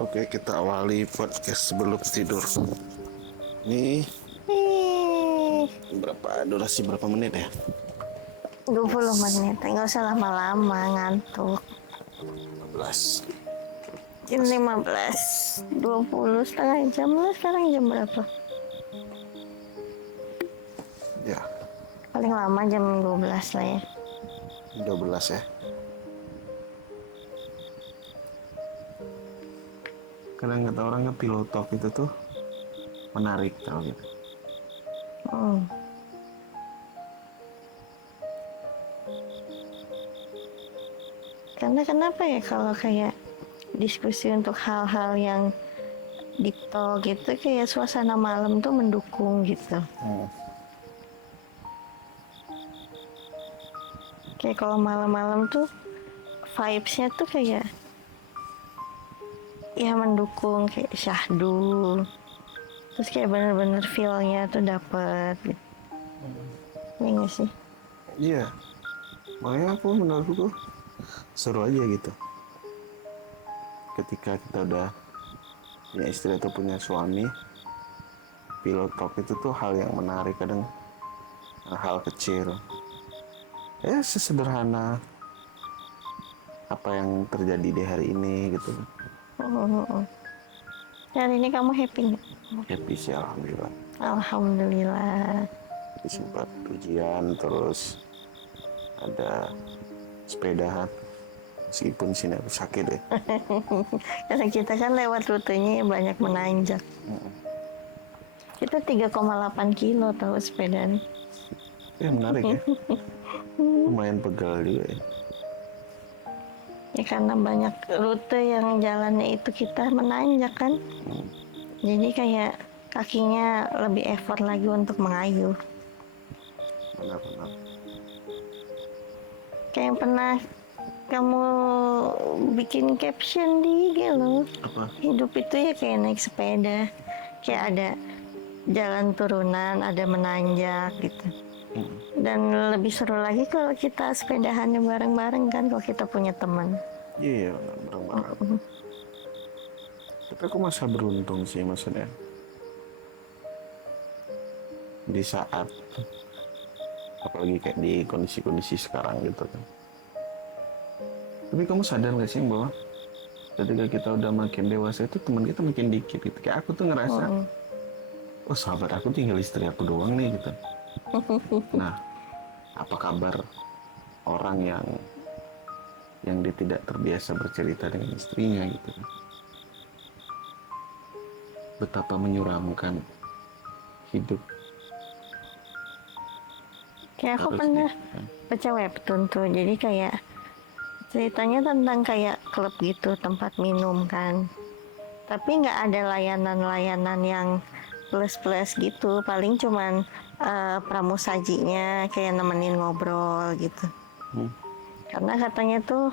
Oke, kita awali podcast sebelum tidur. Ini Ih, durasi berapa menit ya? 20 menit, nggak usah lama-lama ngantuk. 15. Jam 15, 20, setengah jam lah. Sekarang jam berapa? Ya, Paling lama jam 12 lah ya. 12 ya. Kadang kata orang kan pillow talk itu tuh menarik tau gitu. Hmm. Karena kenapa ya kalau kayak diskusi untuk hal-hal yang deep talk gitu, kayak suasana malam tuh mendukung gitu. Kayak kalau malam-malam tuh vibes-nya tuh kayak ya mendukung, kayak syahdu. Terus kayak bener-bener feel-nya tuh dapet gitu. Iya gak sih? Iya, makanya menurutku seru aja gitu. Ketika kita udah punya istri atau punya suami, pillow talk itu tuh hal yang menarik. Kadang hal kecil, ya sesederhana apa yang terjadi di hari ini gitu. Hari ini kamu happy gak? Happy sih, alhamdulillah. Alhamdulillah. Sempat ujian, terus ada sepedahan, meskipun sini aku sakit deh. Karena kita kan lewat rutenya banyak menanjak. Kita 3,8 kilo tahu sepeda nih. Ya menarik ya. Lumayan pegal juga ya. Ya karena banyak rute yang jalannya itu kita menanjak kan. Jadi kayak kakinya lebih effort lagi untuk mengayuh. Benar-benar. Kayak yang pernah kamu bikin caption di IG lo. Apa? Hidup itu ya kayak naik sepeda. Kayak ada jalan turunan, ada menanjak gitu. Dan lebih seru lagi kalau kita sepedahannya bareng-bareng kan, kalau kita punya teman. Iya, bareng-bareng. Tapi aku masa beruntung sih, maksudnya di saat, apalagi kayak di kondisi-kondisi sekarang gitu kan. Tapi kamu sadar gak sih bahwa ketika kita udah makin dewasa itu teman kita makin dikit gitu. Kayak aku tuh ngerasa, oh sahabat aku tinggal istri aku doang nih gitu. Nah, apa kabar orang yang dia tidak terbiasa bercerita dengan istrinya gitu kan. Betapa menyeramkan hidup. Kayak aku Harusnya, pernah kan? baca webtoon tuh, jadi kayak ceritanya tentang kayak klub gitu, tempat minum kan. Tapi nggak ada layanan-layanan yang plus-plus gitu, paling cuman pramusajinya kayak nemenin ngobrol gitu. Karena katanya tuh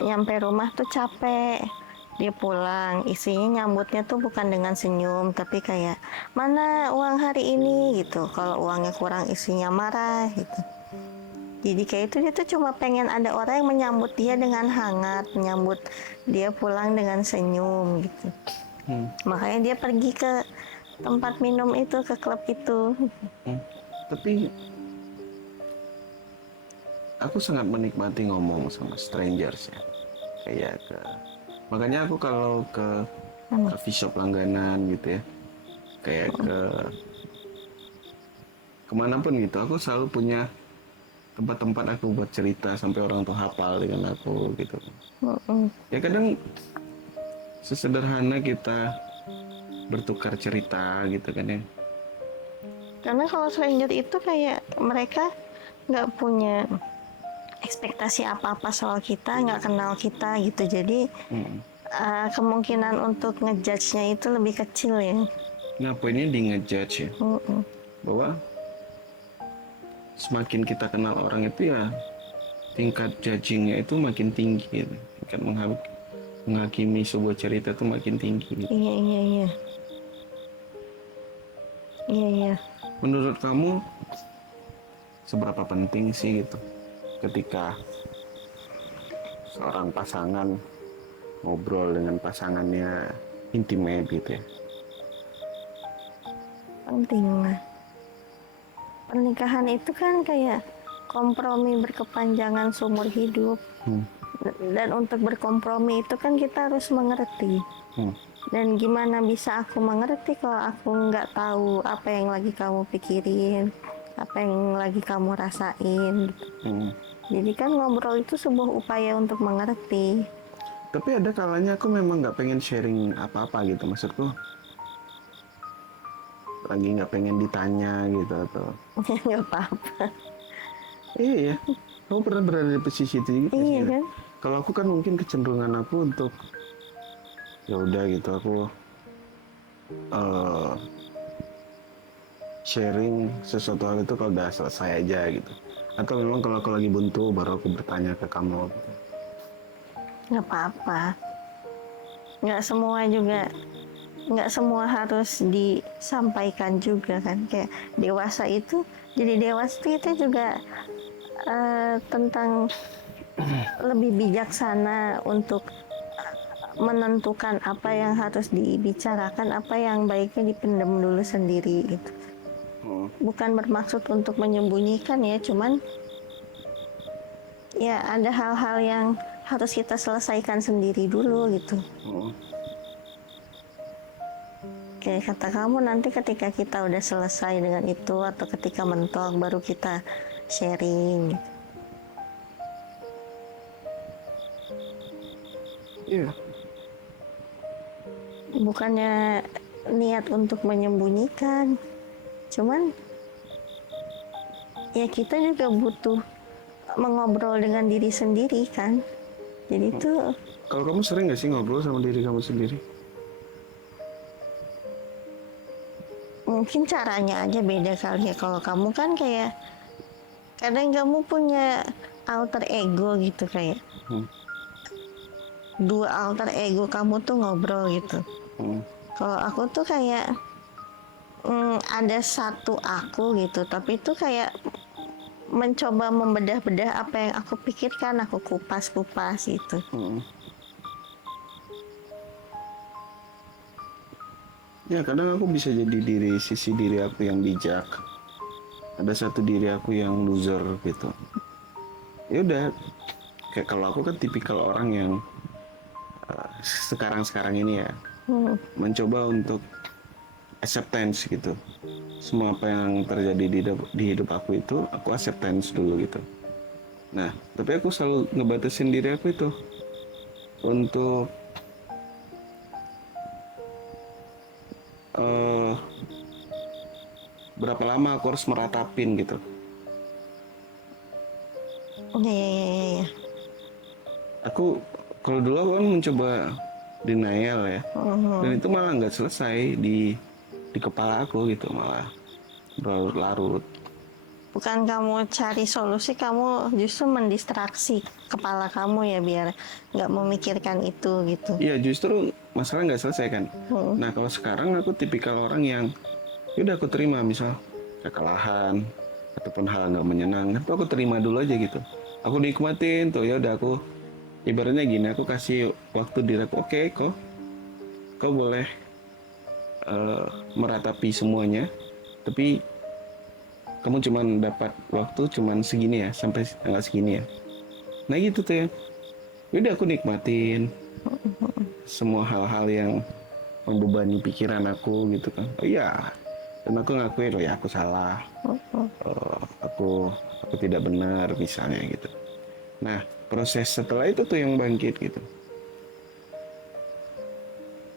nyampe rumah tuh capek, dia pulang, isinya nyambutnya tuh bukan dengan senyum, tapi kayak mana uang hari ini gitu. Kalau uangnya kurang isinya marah gitu. Jadi kayak itu dia tuh cuma pengen ada orang yang menyambut dia dengan hangat, menyambut dia pulang dengan senyum gitu. Makanya dia pergi ke tempat minum itu, ke klub itu. Tapi aku sangat menikmati ngomong sama strangers ya. Kayak makanya aku kalau ke coffee shop langganan gitu ya, kayak kemanapun gitu, aku selalu punya tempat-tempat aku buat cerita sampai orang tuh hafal dengan aku gitu. Ya kadang sesederhana kita bertukar cerita gitu kan ya. Karena kalau stranger itu kayak mereka nggak punya ekspektasi apa-apa soal kita, nggak kenal kita gitu. Jadi kemungkinan untuk ngejudge-nya itu lebih kecil ya. Nah poinnya di ngejudge ya, bahwa semakin kita kenal orang itu ya tingkat judgingnya itu makin tinggi gitu. Tingkat menghakimi sebuah cerita itu makin tinggi gitu. Iya. Menurut kamu seberapa penting sih gitu ketika seorang pasangan ngobrol dengan pasangannya intimate gitu ya? Penting lah. Pernikahan itu kan kayak kompromi berkepanjangan seumur hidup. Dan untuk berkompromi itu kan kita harus mengerti. Dan gimana bisa aku mengerti kalau aku nggak tahu apa yang lagi kamu pikirin, apa yang lagi kamu rasain. Jadi kan ngobrol itu sebuah upaya untuk mengerti. Tapi ada kalanya aku memang nggak pengen sharing apa-apa gitu, maksudku lagi nggak pengen ditanya gitu atau Nggak apa-apa. iya ya, kamu pernah berada di posisi itu juga nggak sih? Iya kan? Kalau aku kan mungkin kecenderungan aku untuk ya udah gitu, aku eh, sharing sesuatu hal itu kalau udah selesai aja gitu. Atau memang kalau aku lagi buntu baru aku bertanya ke kamu gitu. Nggak apa-apa. Nggak semua harus disampaikan juga kan. Kayak dewasa itu, jadi dewasa itu juga tentang lebih bijaksana untuk menentukan apa yang harus dibicarakan, apa yang baiknya dipendam dulu sendiri gitu. Bukan bermaksud untuk menyembunyikan ya, cuman ya ada hal-hal yang harus kita selesaikan sendiri dulu gitu. Kayak kata kamu, nanti ketika kita udah selesai dengan itu atau ketika mentok baru kita sharing gitu. Iya. Bukannya niat untuk menyembunyikan, cuman ya kita juga butuh mengobrol dengan diri sendiri kan. Jadi itu Kalau kamu sering nggak sih ngobrol sama diri kamu sendiri? mungkin caranya aja beda kali ya. Kalau kamu kan kayak kadang kamu punya alter ego gitu, kayak dua alter ego kamu tuh ngobrol gitu. Kalau aku tuh kayak ada satu aku gitu, tapi itu kayak mencoba membedah-bedah apa yang aku pikirkan, aku kupas-kupas gitu. Ya kadang aku bisa jadi sisi diri aku yang bijak. Ada satu diri aku yang loser gitu. Ya udah, kayak kalau aku kan tipikal orang yang sekarang ini ya mencoba untuk acceptance gitu. Semua apa yang terjadi di hidup aku itu aku acceptance dulu gitu. Nah, tapi aku selalu ngebatasin diri aku itu untuk berapa lama aku harus meratapin gitu. Iya. Aku kalau dulu aku kan mencoba denial ya, dan itu malah nggak selesai di kepala aku gitu, malah berlarut-larut. Bukan kamu cari solusi, kamu justru mendistraksi kepala kamu ya biar nggak memikirkan itu gitu. Iya, justru masalah nggak selesai kan. Nah kalau sekarang aku tipikal orang yang yaudah aku terima, misal kekalahan ataupun hal nggak menyenangkan tuh aku terima dulu aja gitu. Aku nikmatin tuh, ya udah aku ibaratnya gini, aku kasih waktu diri aku, oke, kau boleh meratapi semuanya, tapi kamu cuman dapat waktu cuman segini ya, sampai tanggal segini ya. Nah gitu tuh ya. Yaudah aku nikmatin semua hal-hal yang membebani pikiran aku gitu kan. Oh iya, dan aku ngakuin, oh ya aku salah, aku tidak benar misalnya gitu. Nah proses setelah itu tuh yang bangkit gitu.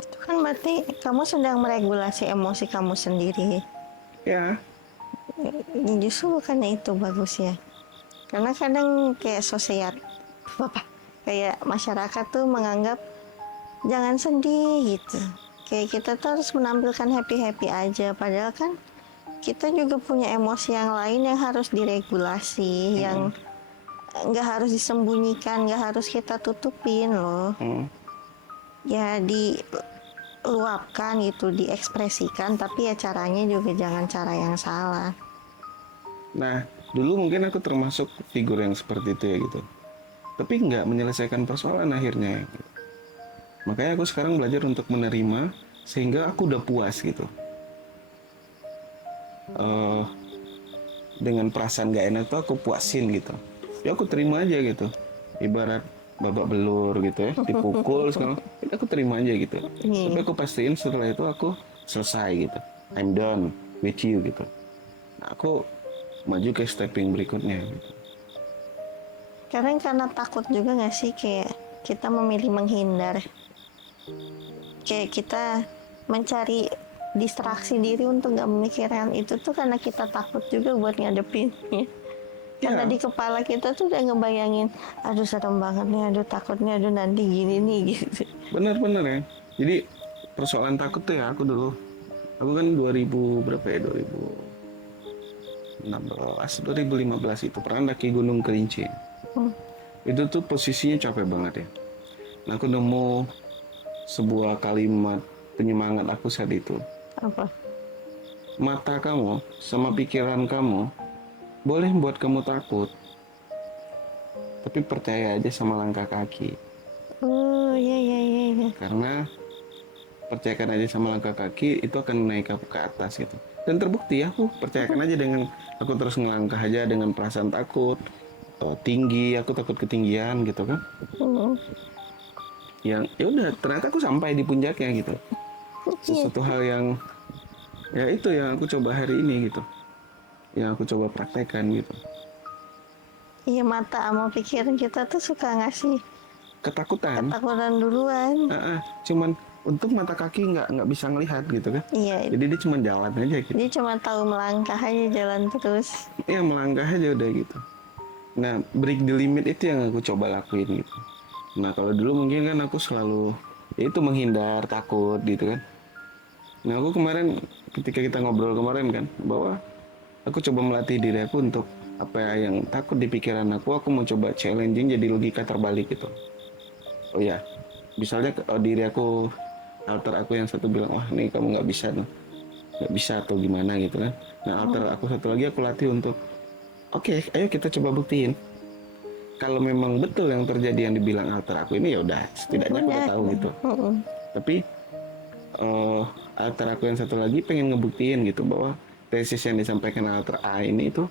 Itu kan berarti kamu sedang meregulasi emosi kamu sendiri. Ya. Justru bukannya itu bagus ya. Karena kadang kayak kayak masyarakat tuh menganggap jangan sedih gitu. Kayak kita tuh harus menampilkan happy-happy aja. Padahal kan kita juga punya emosi yang lain yang harus diregulasi, yang nggak harus disembunyikan, nggak harus kita tutupin loh. Ya diluapkan gitu, diekspresikan, tapi ya caranya juga jangan cara yang salah. Nah dulu mungkin aku termasuk figur yang seperti itu ya gitu, tapi nggak menyelesaikan persoalan akhirnya gitu. Makanya aku sekarang belajar untuk menerima sehingga aku udah puas gitu. Eh, dengan perasaan gak enak tuh aku puasin gitu. Ya aku terima aja gitu. Ibarat babak belur gitu ya, dipukul sekarang, ya aku terima aja gitu. Tapi Iya. aku pastiin setelah itu aku selesai gitu. I'm done with you gitu. Nah, aku maju ke stepping berikutnya gitu. Karena takut juga nggak sih kayak kita memilih menghindar. Kayak kita mencari distraksi diri untuk nggak memikirkan itu tuh karena kita takut juga buat ngadepinnya. Karena Ya, di kepala kita tuh udah ngebayangin, aduh serem banget nih, aduh takutnya, aduh nanti gini nih gitu. benar-benar ya. Jadi persoalan takut tuh ya aku dulu. Aku kan 2000 berapa ya? 2016, 2015 itu pernah daki Gunung Kerinci. Hmm, Itu tuh posisinya capek banget ya. Nah, aku nemu sebuah kalimat penyemangat aku saat itu. apa? Mata kamu sama pikiran kamu boleh buat kamu takut, tapi percaya aja sama langkah kaki. Oh iya iya iya. Iya. Karena percayakan aja sama langkah kaki itu akan naik aku ke atas gitu. Dan terbukti aku percayakan aja dengan aku terus ngelangkah aja dengan perasaan takut, tinggi, aku takut ketinggian gitu kan. Hmm, Yang ya udah ternyata aku sampai di puncaknya gitu. iya. Sesuatu hal yang ya itu yang aku coba hari ini gitu. Yang aku coba praktekkan gitu. Iya mata sama pikiran kita tuh suka ngasih Ketakutan, ketakutan duluan. cuman untuk mata kaki nggak bisa ngelihat gitu kan. Iya, Jadi dia cuma jalan aja gitu. dia cuma tahu melangkah aja jalan terus. Ya melangkah aja udah gitu. Nah, break the limit itu yang aku coba lakuin gitu. Nah, kalau dulu mungkin kan aku selalu ya itu menghindar, takut gitu kan. Nah, aku kemarin ketika kita ngobrol kemarin kan bahwa aku coba melatih diri aku untuk apa yang takut di pikiran aku mau coba challenging jadi logika terbalik gitu. Oh ya, misalnya diri aku alter aku yang satu bilang wah nih kamu nggak bisa nih, nggak bisa atau gimana gitu kan. Nah, alter aku satu lagi aku latih untuk oke, ayo kita coba buktiin. Kalau memang betul yang terjadi yang dibilang alter aku ini ya udah setidaknya aku udah Udah, tahu gitu. mm-mm. Tapi eh alter aku yang satu lagi pengen ngebuktiin gitu bahwa tesis yang disampaikan alter A ini itu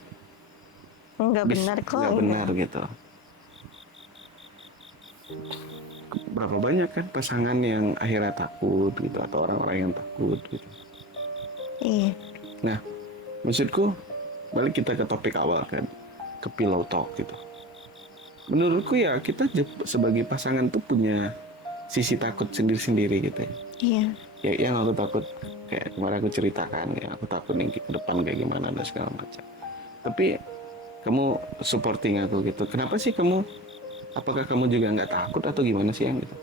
Nggak benar kok. nggak benar gitu. Berapa banyak kan pasangan yang akhirnya takut gitu atau orang-orang yang takut gitu. Iya, Nah, maksudku balik kita ke topik awal kan, ke pillow talk gitu. Menurutku ya kita sebagai pasangan tuh punya sisi takut sendiri-sendiri gitu ya. iya. Ya yang aku takut kayak kemarin aku ceritakan ya aku takut nih ke depan kayak gimana dan segala macam. Tapi kamu supporting aku gitu. Kenapa sih kamu? Apakah kamu juga nggak takut atau gimana sih yang gitu?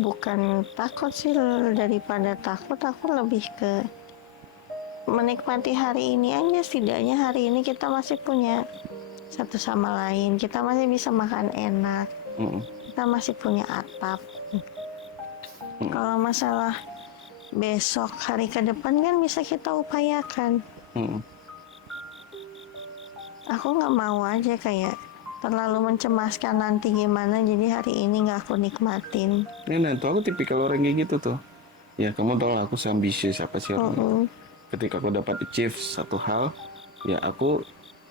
Bukan takut sih, daripada takut aku lebih ke menikmati hari ini aja. Setidaknya hari ini kita masih punya satu sama lain, kita masih bisa makan enak, Mm-mm. kita masih punya atap. Kalau masalah besok hari ke depan kan bisa kita upayakan. Mm-mm. Aku nggak mau aja kayak terlalu mencemaskan nanti gimana, jadi hari ini nggak aku nikmatin. Nah, tuh aku tipikal orang kayak gitu tuh. Ya kamu tau lah aku ambisius apa sih orang itu. Mm-mm. Ketika aku dapat achieve satu hal, ya aku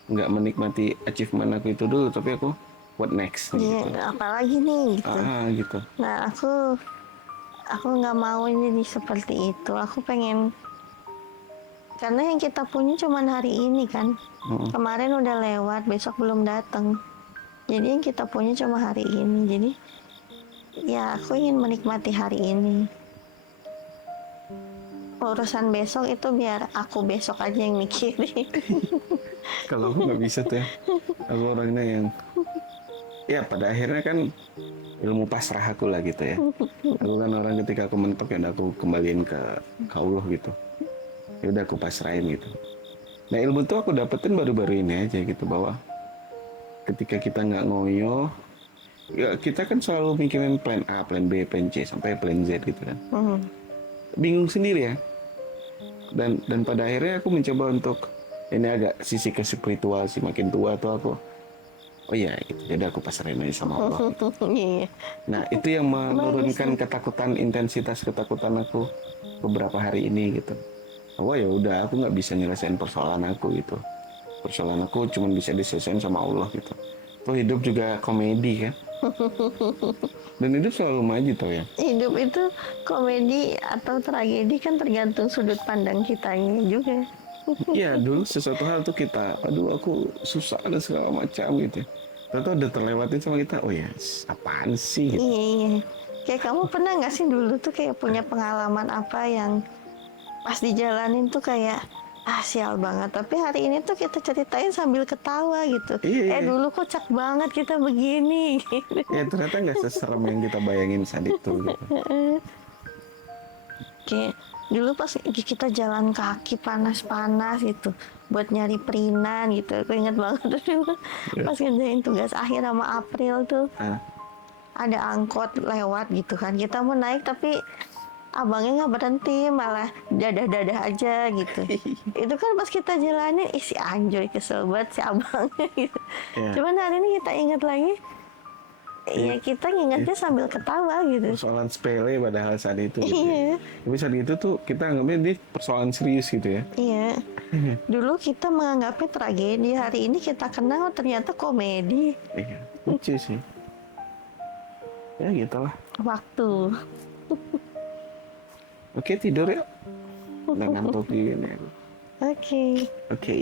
nggak menikmati achievement aku itu dulu, tapi aku what next Iya, gitu. apalagi nih gitu. Gitu. Nah aku nggak mau ini seperti itu. Aku pengen, karena yang kita punya cuman hari ini kan. Mm-mm. Kemarin udah lewat, besok belum datang. Jadi yang kita punya cuma hari ini. Jadi ya aku ingin menikmati hari ini. Urusan besok itu biar aku besok aja yang mikirin. Kalau aku nggak bisa tuh ya. Aku orangnya yang ya pada akhirnya kan ilmu pasrah aku lah gitu ya. Aku kan orang ketika aku mentok ya udah aku kembaliin ke Allah gitu. Ya udah aku pasrahin gitu. Nah ilmu tuh aku dapetin baru-baru ini aja gitu bahwa ketika kita nggak ngoyo, ya kita kan selalu mikirin plan A, plan B, plan C sampai plan Z gitu kan. Hmm. Bingung sendiri ya. Dan pada akhirnya aku mencoba untuk ini agak sisi ke spiritual sih makin tua tuh aku oh ya gitu. Jadi aku pasrahin aja sama Allah. Gitu. Iya. Nah itu yang menurunkan ketakutan, intensitas ketakutan aku beberapa hari ini gitu. Oh ya udah, aku nggak bisa nyelesain persoalan aku gitu. Persoalan aku cuma bisa diselesaikan sama Allah gitu. Tuh hidup juga komedi kan. Dan hidup selalu maju tau ya. Hidup itu komedi atau tragedi kan tergantung sudut pandang kitanya juga. Iya dulu sesuatu hal tuh kita, aduh aku susah dan segala macam gitu. Ternyata udah terlewatin sama kita, oh ya apaan sih gitu. Iya, iya. Kayak kamu pernah nggak sih dulu tuh kayak punya pengalaman apa yang pas dijalanin tuh kayak sial banget, tapi hari ini tuh kita ceritain sambil ketawa gitu. Iya. Dulu kocak banget kita begini gitu. Ya ternyata nggak seserem yang kita bayangin saat itu gitu. Kayak dulu pas kita jalan kaki panas-panas gitu buat nyari perinan gitu, aku inget banget dulu pas ngerjain tugas akhir sama April tuh Ah, ada angkot lewat gitu kan, kita mau naik tapi abangnya nggak berhenti, malah dadah-dadah aja gitu. Itu kan pas kita jalanin isi anjoy kesel banget si abangnya gitu. Iya. Cuman hari ini kita ingat lagi, ya kita ngingetnya sambil ketawa gitu. persoalan sepele padahal saat itu gitu. Iya. Tapi saat itu tuh kita anggapnya ini persoalan serius gitu ya. Iya. Dulu kita menganggapnya tragedi, hari ini kita kenal oh, ternyata komedi. Iya, lucu sih. Ya gitulah. Waktu. Oke tidur yuk. Udah ngantuk juga nih. Oke. Oke.